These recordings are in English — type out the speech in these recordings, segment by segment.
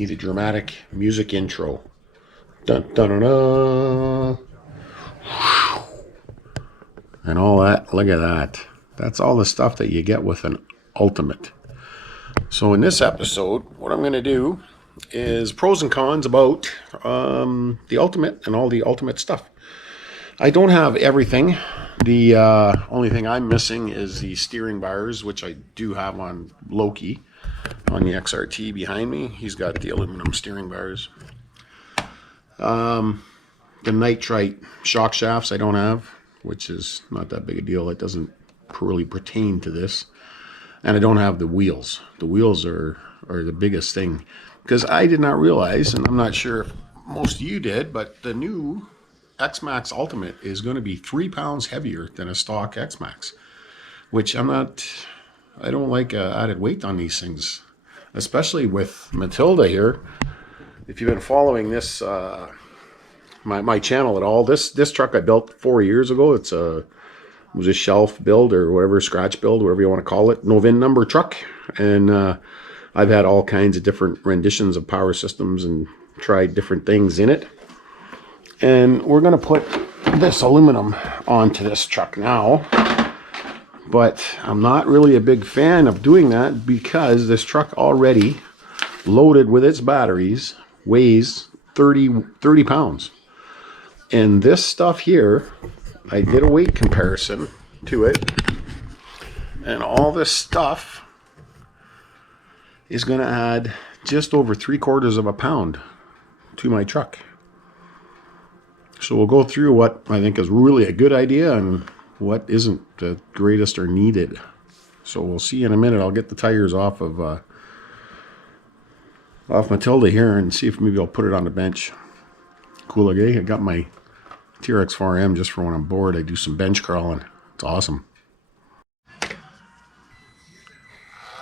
Need a dramatic music intro. Dun dun dun dun. And all that. Look at that. That's all the stuff that you get with an Ultimate. So in this episode, what I'm going to do is pros and cons about the Ultimate and all the Ultimate stuff. I don't have everything. The only thing I'm missing is the steering bars, which I do have on Loki, on the XRT behind me. He's got the aluminum steering bars. The nitrite shock shafts I don't have, which is not that big a deal. It doesn't really pertain to this. And I don't have the wheels. The wheels are the biggest thing. Because I did not realize, and I'm not sure if most of you did, but the new X-Maxx Ultimate is going to be 3 pounds heavier than a stock X-Maxx. Which I don't like added weight on these things. Especially with Mathilda here. If you've been following this, my channel at all, this truck I built 4 years ago. It was a shelf build or whatever, scratch build, whatever you want to call it. No VIN number truck. And I've had all kinds of different renditions of power systems and tried different things in it. And we're going to put this aluminum onto this truck now. But I'm not really a big fan of doing that because this truck already, loaded with its batteries, weighs 30 pounds. And this stuff here, I did a weight comparison to it, and all this stuff is going to add just over 3/4 of a pound to my truck. So we'll go through what I think is really a good idea and what isn't the greatest or needed. So we'll see in a minute. I'll get the tires off of Mathilda here and see if maybe I'll put it on the bench. Cool, okay? I got my TRX 4M just for when I'm bored. I do some bench crawling. It's awesome.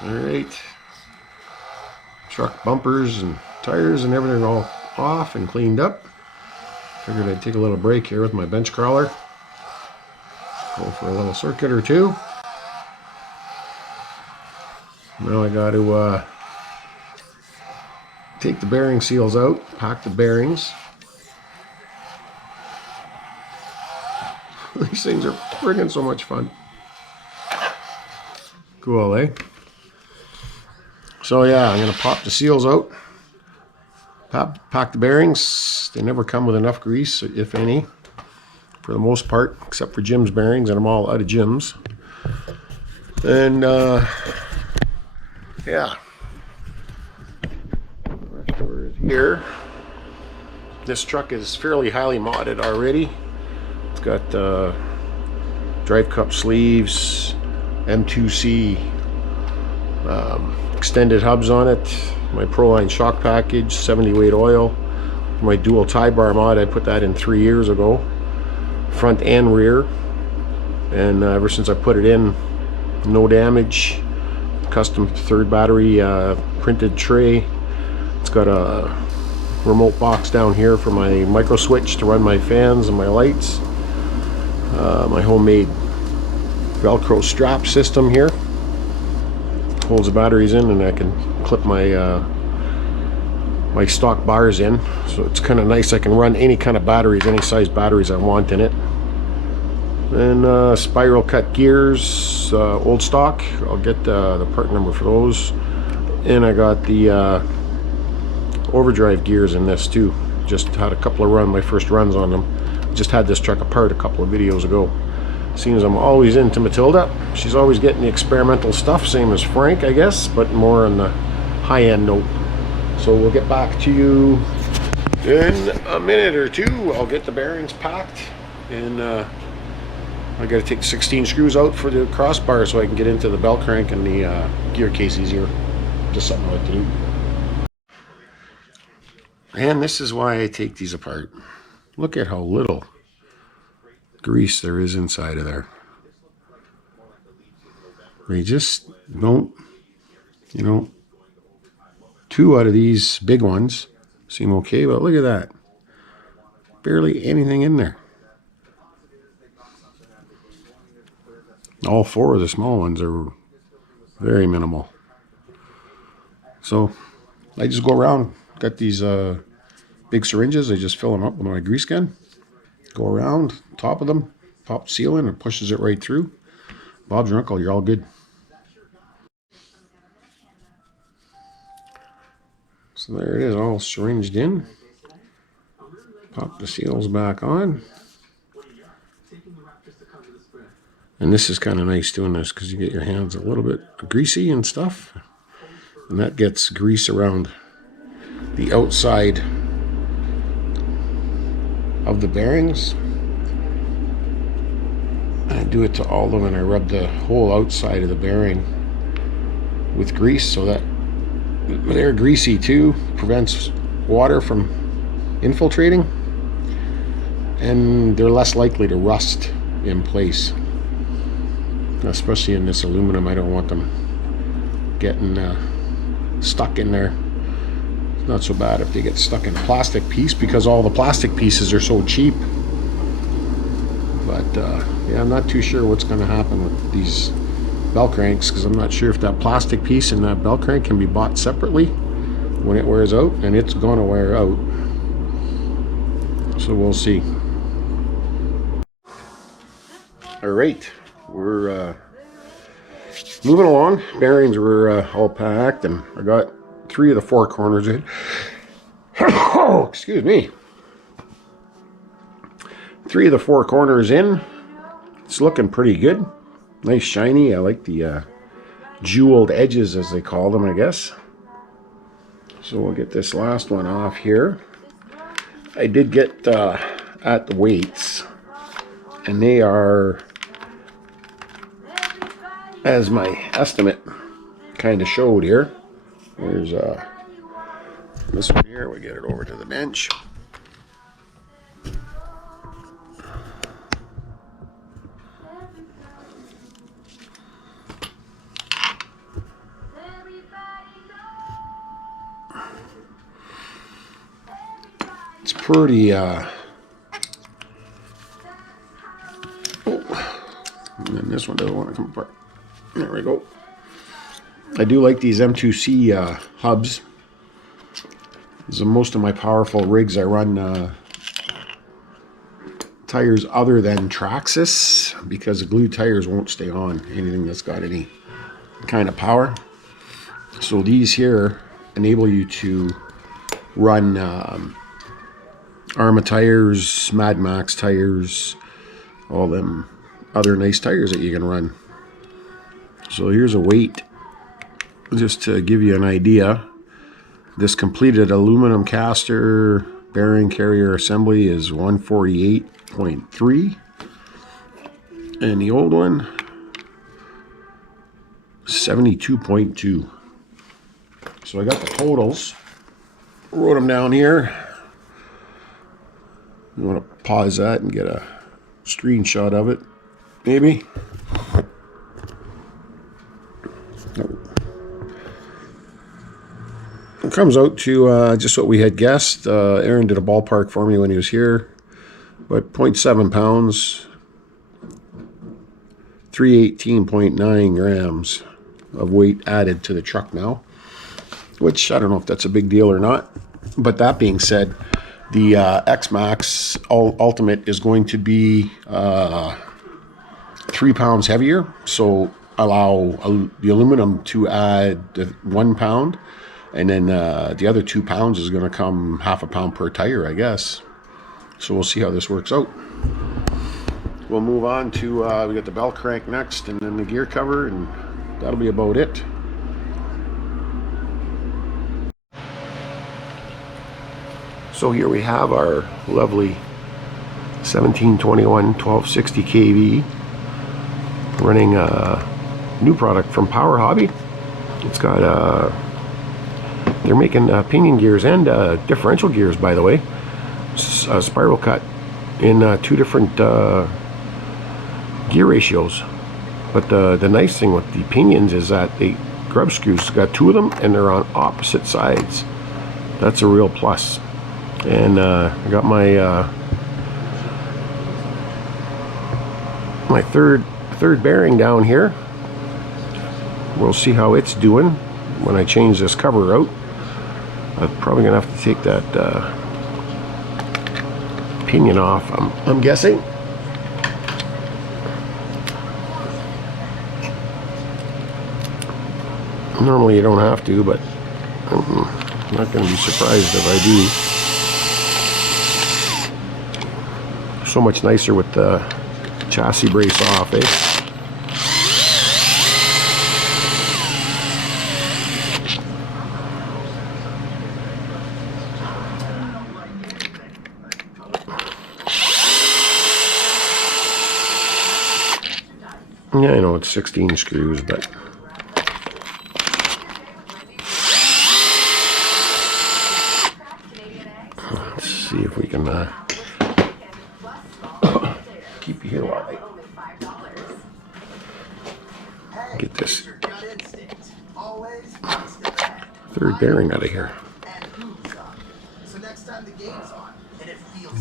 Alright. Truck bumpers and tires and everything all off and cleaned up. Figured I'd take a little break here with my bench crawler. Go for a little circuit or two. Now I got to take the bearing seals out, pack the bearings. These things are friggin' so much fun. Cool, eh? So yeah, I'm going to pop the seals out. Pack the bearings. They never come with enough grease, if any. For the most part, except for Jim's bearings, and I'm all out of Jim's. And, yeah. Rest over is here. This truck is fairly highly modded already. It's got drive cup sleeves, M2C extended hubs on it, my Proline shock package, 70 weight oil, my dual tie bar mod. I put that in 3 years ago, front and rear, and ever since I put it in, no damage. Custom third battery printed tray. It's got a remote box down here for my micro switch to run my fans and my lights. My homemade Velcro strap system here holds the batteries in, and I can clip my my stock bars in, so it's kind of nice. I can run any kind of batteries, any size batteries I want in it. And spiral cut gears, old stock. I'll get the part number for those. And I got the overdrive gears in this too. Just had a couple of my first runs on them. Just had this truck apart a couple of videos ago. Seems I'm always into Mathilda. She's always getting the experimental stuff, same as Frank, I guess, but more on the high-end note. So we'll get back to you in a minute or two. I'll get the bearings packed, and I got to take 16 screws out for the crossbar so I can get into the bell crank and the gear case easier. Just something I like to do. And this is why I take these apart. Look at how little grease there is inside of there. They just don't, you know, 2 out of these big ones seem okay, but look at that. Barely anything in there. All 4 of the small ones are very minimal. So I just go around got these big syringes. I just fill them up with my grease gun, go around top of them, pop the seal in, and pushes it right through. Bob's your uncle, you're all good. So there it is, all syringed in. Pop the seals back on. And this is kind of nice doing this because you get your hands a little bit greasy and stuff. And that gets grease around the outside of the bearings. I do it to all of them, and I rub the whole outside of the bearing with grease so that they're greasy too, prevents water from infiltrating, and they're less likely to rust in place. Especially in this aluminum, I don't want them getting stuck in there. It's not so bad if they get stuck in a plastic piece because all the plastic pieces are so cheap. But yeah, I'm not too sure what's going to happen with these bell cranks because I'm not sure if that plastic piece and that bell crank can be bought separately when it wears out, and it's going to wear out. So we'll see. All right. We're moving along. Bearings were all packed, and I got 3 of the 4 corners in. Oh, excuse me. 3 of the 4 corners in. It's looking pretty good. Nice shiny. I like the jeweled edges, as they call them, I guess. So we'll get this last one off here. I did get at the weights, and they are, as my estimate kind of showed here. There's this one here. We get it over to the bench. It's pretty and then this one doesn't want to come apart. There we go. I do like these M2C hubs. So most of my powerful rigs I run tires other than Traxxas because the glued tires won't stay on anything that's got any kind of power. So these here enable you to run Arma tires, Mad Max tires, all them other nice tires that you can run. So here's a weight just to give you an idea. This completed aluminum caster bearing carrier assembly is 148.3, and the old one 72.2. So I got the totals, wrote them down here. You want to pause that and get a screenshot of it, maybe. It comes out to just what we had guessed. Aaron did a ballpark for me when he was here, but 0.7 pounds, 318.9 grams of weight added to the truck now, which I don't know if that's a big deal or not. But that being said, the X-Maxx Ultimate is going to be 3 pounds heavier, so allow the aluminum to add 1 pound, and then the other 2 pounds is going to come half a pound per tire, I guess. So we'll see how this works out. We'll move on to we got the bell crank next, and then the gear cover, and that'll be about it. So here we have our lovely 1721 1260 kV running a new product from Power Hobby. It's got they're making pinion gears and differential gears, by the way, spiral cut in 2 different gear ratios. But the nice thing with the pinions is that they grub screws, got 2 of them, and they're on opposite sides. That's a real plus. And I got my my third bearing down here. We'll see how it's doing when I change this cover out. I'm probably gonna have to take that pinion off. I'm guessing. Normally you don't have to, but I'm not going to be surprised if I do. So much nicer with the chassis brace off, eh? Yeah, I know it's 16 screws, but let's see if we can keep you here while I get this third bearing out of here.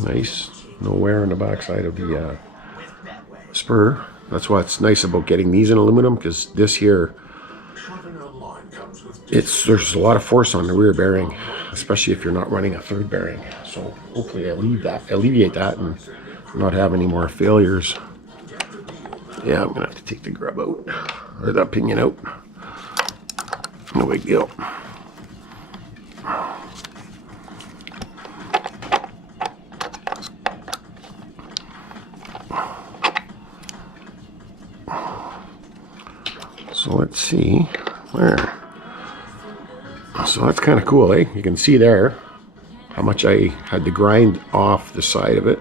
Nice, no wear on the backside of the spur. That's what's nice about getting these in aluminum, because this here, there's a lot of force on the rear bearing, especially if you're not running a third bearing. So hopefully alleviate that and not have any more failures. Yeah, I'm gonna have to take the grub out, or that pinion out. No big deal. So let's see where. So that's kind of cool, eh? You can see there how much I had to grind off the side of it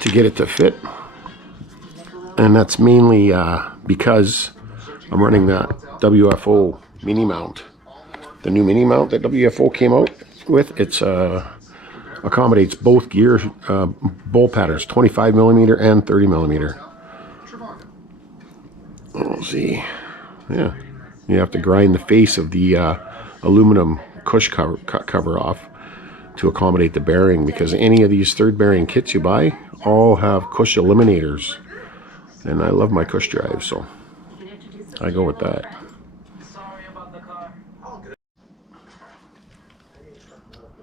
to get it to fit. And that's mainly because I'm running that WFO mini mount. The new mini mount that WFO came out with, it's accommodates both gear bowl patterns, 25 millimeter and 30 millimeter. We'll see. Yeah, you have to grind the face of the aluminum cush cover off to accommodate the bearing, because any of these third bearing kits you buy all have cush eliminators, and I love my cush drive, so I go with that.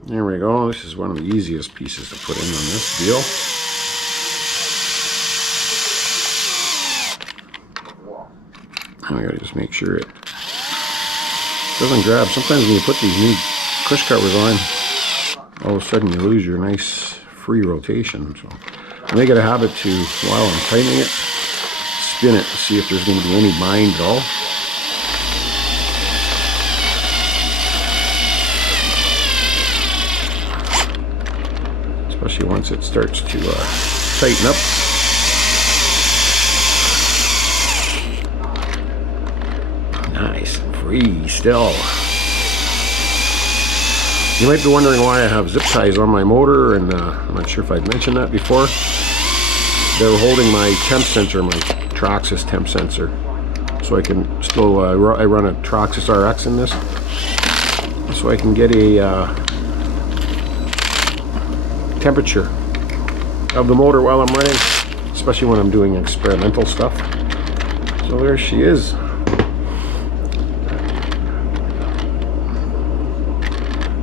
There we go. This is one of the easiest pieces to put in on this deal. I gotta just make sure it doesn't grab. Sometimes when you put these new cush covers on, all of a sudden you lose your nice free rotation. So I make it a habit to, while I'm tightening it, spin it to see if there's going to be any bind at all. Especially once it starts to tighten up. Nice and free still. You might be wondering why I have zip ties on my motor, and I'm not sure if I've mentioned that before. They're holding my temp sensor, my Traxxas temp sensor, so I can still, I run a Traxxas RX in this, so I can get a temperature of the motor while I'm running, especially when I'm doing experimental stuff. So there she is.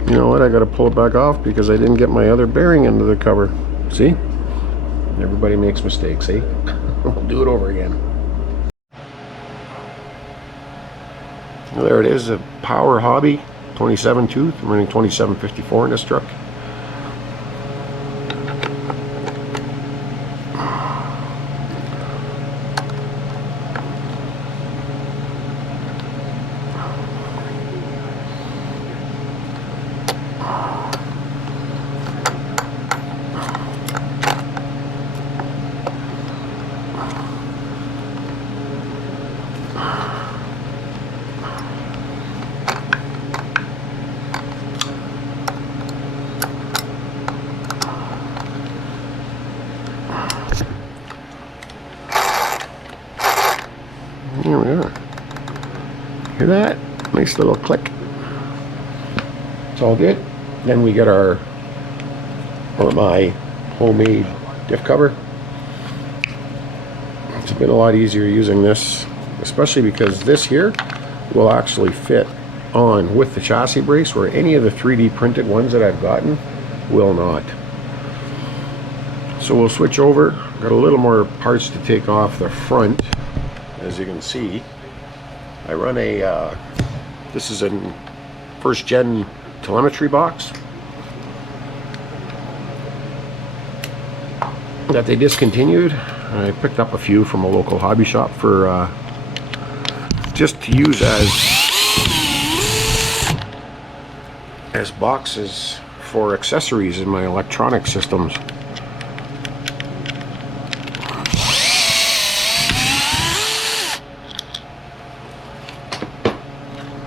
You know what, I gotta pull it back off because I didn't get my other bearing into the cover. See? Everybody makes mistakes, eh? We'll do it over again. Well, there it is, a Power Hobby 27 tooth. I'm running 2754 in this truck. Here we are. Hear that? Nice little click. It's all good. Then we get my homemade diff cover. It's been a lot easier using this, especially because this here will actually fit on with the chassis brace, where any of the 3D printed ones that I've gotten will not. So we'll switch over. Got a little more parts to take off the front. As you can see, I run a this is a first gen telemetry box that they discontinued. I picked up a few from a local hobby shop for just to use as boxes for accessories in my electronic systems.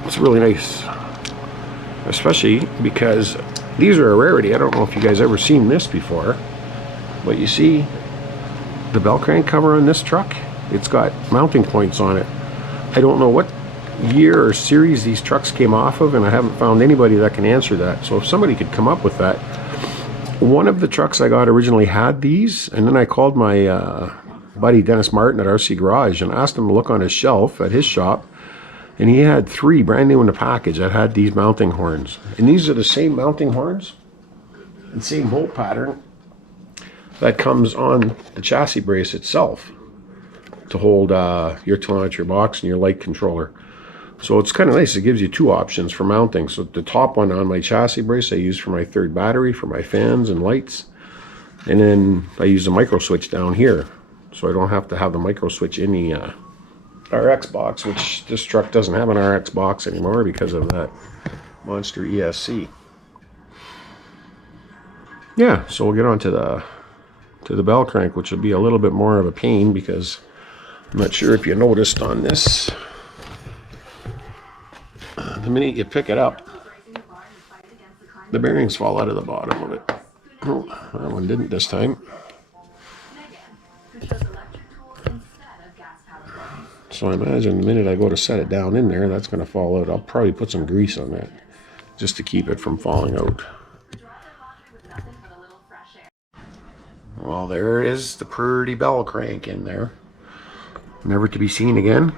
It's really nice, especially because these are a rarity. I don't know if you guys ever seen this before, but you see the bell crank cover on this truck, it's got mounting points on it. I don't know what year or series these trucks came off of, and I haven't found anybody that can answer that. So if somebody could come up with that. One of the trucks I got originally had these, and then I called my buddy Dennis Martin at RC Garage and asked him to look on his shelf at his shop, and he had 3 brand new in the package that had these mounting horns. And these are the same mounting horns and same bolt pattern that comes on the chassis brace itself to hold your telemetry box and your light controller. So it's kind of nice. It gives you 2 options for mounting. So the top one on my chassis brace I use for my 3rd battery for my fans and lights, and then I use a micro switch down here, so I don't have to have the micro switch in the RX box, which this truck doesn't have an RX box anymore because of that monster ESC. Yeah, so we'll get on to the bell crank, which will be a little bit more of a pain because I'm not sure if you noticed on this. The minute you pick it up, the bearings fall out of the bottom of it. Oh, that one didn't this time. So I imagine the minute I go to set it down in there, that's going to fall out. I'll probably put some grease on that just to keep it from falling out. Well, there is the pretty bell crank in there. Never to be seen again.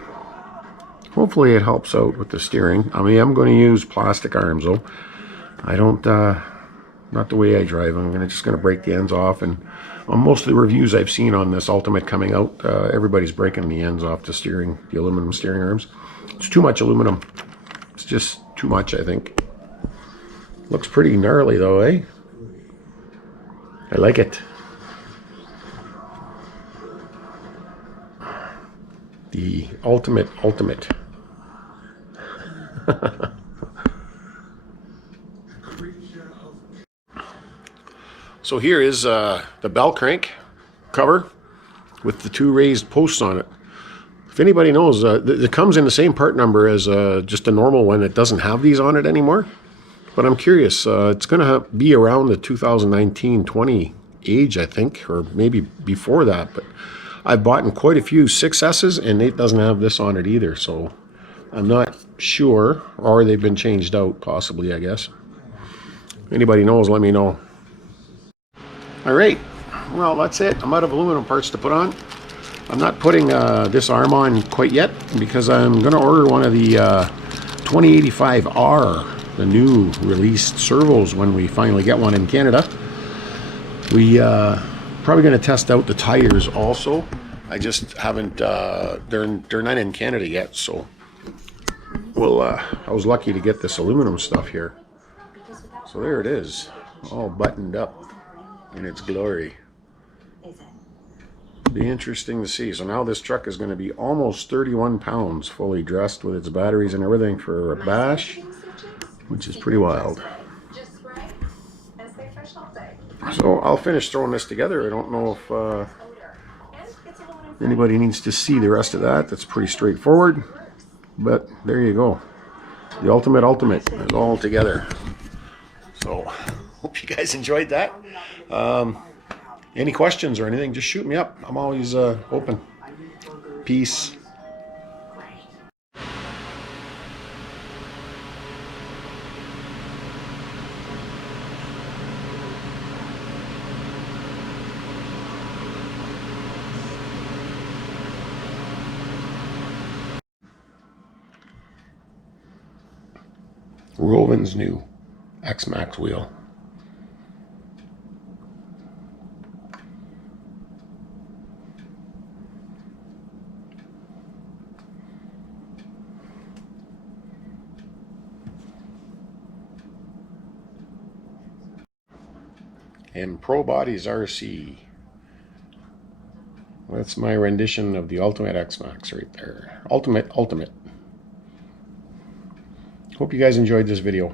Hopefully it helps out with the steering. I mean, I'm going to use plastic arms though. I don't, not the way I drive. I'm just going to break the ends off, and on most of the reviews I've seen on this Ultimate coming out, everybody's breaking the ends off the steering, the aluminum steering arms. It's too much aluminum. It's just too much, I think. Looks pretty gnarly though, eh? I like it. The ultimate. So here is the bell crank cover with the 2 raised posts on it. If anybody knows, it comes in the same part number as just a normal one that doesn't have these on it anymore. But I'm curious, it's going to be around the 2019-20 age, I think, or maybe before that. But I've bought in quite a few 6S's, and it doesn't have this on it either. So I'm not sure, or they've been changed out, possibly, I guess. Anybody knows, let me know. All right, well, that's it. I'm out of aluminum parts to put on. I'm not putting this arm on quite yet because I'm going to order one of the 2085R, the new released servos, when we finally get one in Canada. We probably going to test out the tires also. I just haven't, they're not in Canada yet, so well, I was lucky to get this aluminum stuff here. So there it is, all buttoned up in its glory. Be interesting to see. So now this truck is going to be almost 31 pounds fully dressed with its batteries and everything for a bash, which is pretty wild. So I'll finish throwing this together. I don't know if anybody needs to see the rest of that. That's pretty straightforward, but there you go. The ultimate is all together. So hope you guys enjoyed that. Any questions or anything, just shoot me up. I'm always open. Peace. Roven's new X-Maxx wheel. And Pro Bodies RC. That's my rendition of the Ultimate X-Maxx right there. Ultimate. Hope you guys enjoyed this video.